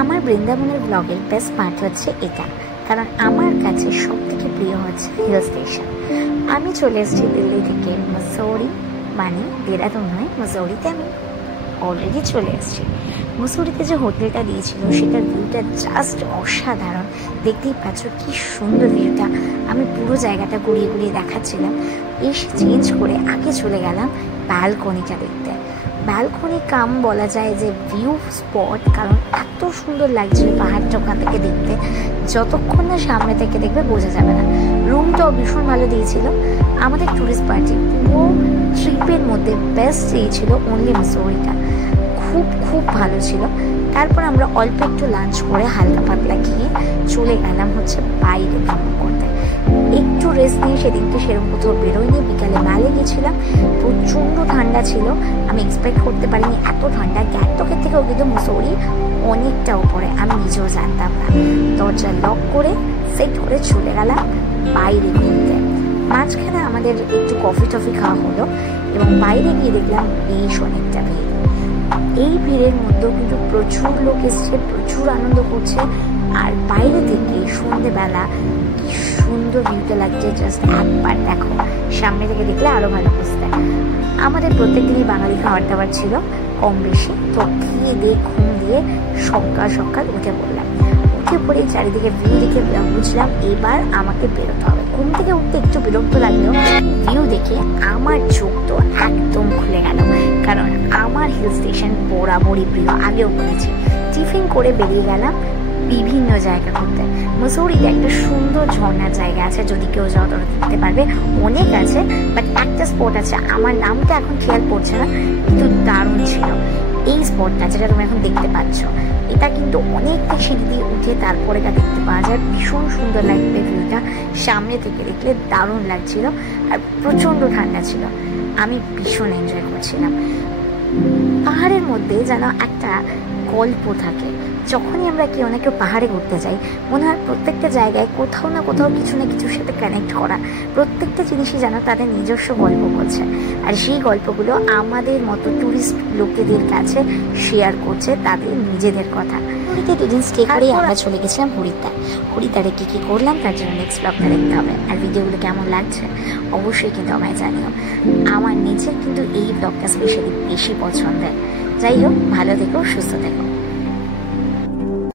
আমার বৃন্দাবনের ব্লগের বেস্ট পার্ট হচ্ছে এটা, কারণ আমার কাছে সব থেকে প্রিয় হচ্ছে হিল স্টেশন। আমি চলে এসেছি দিল্লি থেকে মসৌরি, মানে দেরাদুন নয়, মসৌরিতে আমি অলরেডি চলে এসেছি। মসৌরিতে যে হোটেলটা দিয়েছিল সেটার ভিউটা জাস্ট অসাধারণ। দেখতেই পাচ্ছ কি সুন্দর ভিউটা। আমি পুরো জায়গাটা ঘুরিয়ে ঘুরিয়ে দেখাচ্ছিলাম। এসে চেঞ্জ করে আগে চলে গেলাম ব্যালকনিটা দেখতে। ব্যালকনি কাম বলা যায় যে ভিউ স্পট, কারণ এত সুন্দর লাগছিল পাহাড়টা ওখান থেকে দেখতে। যতক্ষণ না সামনে থেকে দেখবে বোঝা যাবে না। রুমটাও ভীষণ ভালো দিয়েছিল। আমাদের ট্যুরিস্ট পার্টি পুরো ট্রিপের মধ্যে বেস্ট দিয়েছিল অনলি মসৌরিটা। খুব খুব ভালো ছিল। তারপর আমরা অল্প একটু লাঞ্চ করে হালকা পাতলা খেয়ে চলে গেলাম হচ্ছে বাইরে ভ্রমণ করতে। একটু রেস্ট নিয়ে সেদিনকে সেরকম কোথাও বেরোয়নি। বিকালে মেলে গেছিলাম, প্রচণ্ড ঠান্ডা ছিল। আমি এক্সপেক্ট করতে পারিনি এত ঠান্ডা। গ্যাংটকের থেকেও কিন্তু মসৌরি অনেকটা উপরে, আমি নিজেও জানতাম না। দরজা লক করে সেট করে চলে গেলাম বাইরে ঘুরতে। মাঝখানে আমাদের একটু কফি টফি খাওয়া হলো এবং বাইরে গিয়ে দেখলাম বেশ অনেকটা ভিড়। এই ভিড়ের মধ্যেও কিন্তু প্রচুর লোক এসছে, প্রচুর আনন্দ করছে। আর বাইরে থেকে সন্ধ্যেবেলা কি সুন্দর ভিউটা লাগছে, জাস্ট একবার দেখো। সামনে থেকে দেখলে আরো ভালো বুঝতে। আমাদের প্রত্যেক দিনই বাঙালি খাবার দাবার ছিল কম বেশি, তো খেয়ে দিয়ে ঘুম দিয়ে সকাল সকাল উঠে পড়লাম। উঠে পড়ে চারিদিকে ভিউ দেখে বুঝলাম এবার আমাকে বেরোতে হবে। ঘুম থেকে উঠতে একটু বিরক্ত লাগলেও ভিউ দেখে আমার চোখ তো একদম খুলে গেল, কারণ আমার হিল স্টেশন বরাবরই প্রিয়, আগেও বলেছি। টিফিন করে বেরিয়ে গেলাম বিভিন্ন জায়গা ঘুরতে। মসৌরিতে একটা সুন্দর ঝর্ণার জায়গা আছে, যদি কেউ যাও তোরা দেখতে পারবে। অনেক আছে, বাট একটা স্পট আছে, আমার নামটা এখন খেয়াল পড়ছে না, কিন্তু দারুণ ছিল এই স্পটটা যেটা তুমি এখন দেখতে পাচ্ছ। এটা কিন্তু অনেকটা সিঁড়ি দিয়ে উঠে তারপরে এটা দেখতে পাওয়া যায়। ভীষণ সুন্দর লাগবে ভিউটা, সামনে থেকে দেখলে দারুণ লাগছিল। আর প্রচণ্ড ঠান্ডা ছিল, আমি ভীষণ এনজয় করছিলাম। পাহাড়ের মধ্যে যেন একটা গল্প থাকে। যখনই আমরা কেউ না কেউ পাহাড়ে ঘুরতে যাই, মনে হয় প্রত্যেকটা জায়গায় কোথাও না কোথাও কিছু না কিছুর সাথে কানেক্ট করা। প্রত্যেকটা জিনিসই যেন তাদের নিজস্ব গল্প বলছে, আর সেই গল্পগুলো আমাদের মতো ট্যুরিস্ট লোকেদের কাছে শেয়ার করছে তাদের নিজেদের কথা। হরিতে দুদিন স্টে করেই আমরা চলে গেছিলাম হরিদ্বার। হরিদ্বারে কী কী করলাম তার জন্য নেক্সট ব্লগটা দেখতে হবে। আর ভিডিওগুলো কেমন লাগছে অবশ্যই কিন্তু আমায় জানিও। আমার নিজের কিন্তু এই ব্লগটা স্পেশালি বেশি পছন্দের। যাই হোক, ভালো থেকো, সুস্থ থেকো।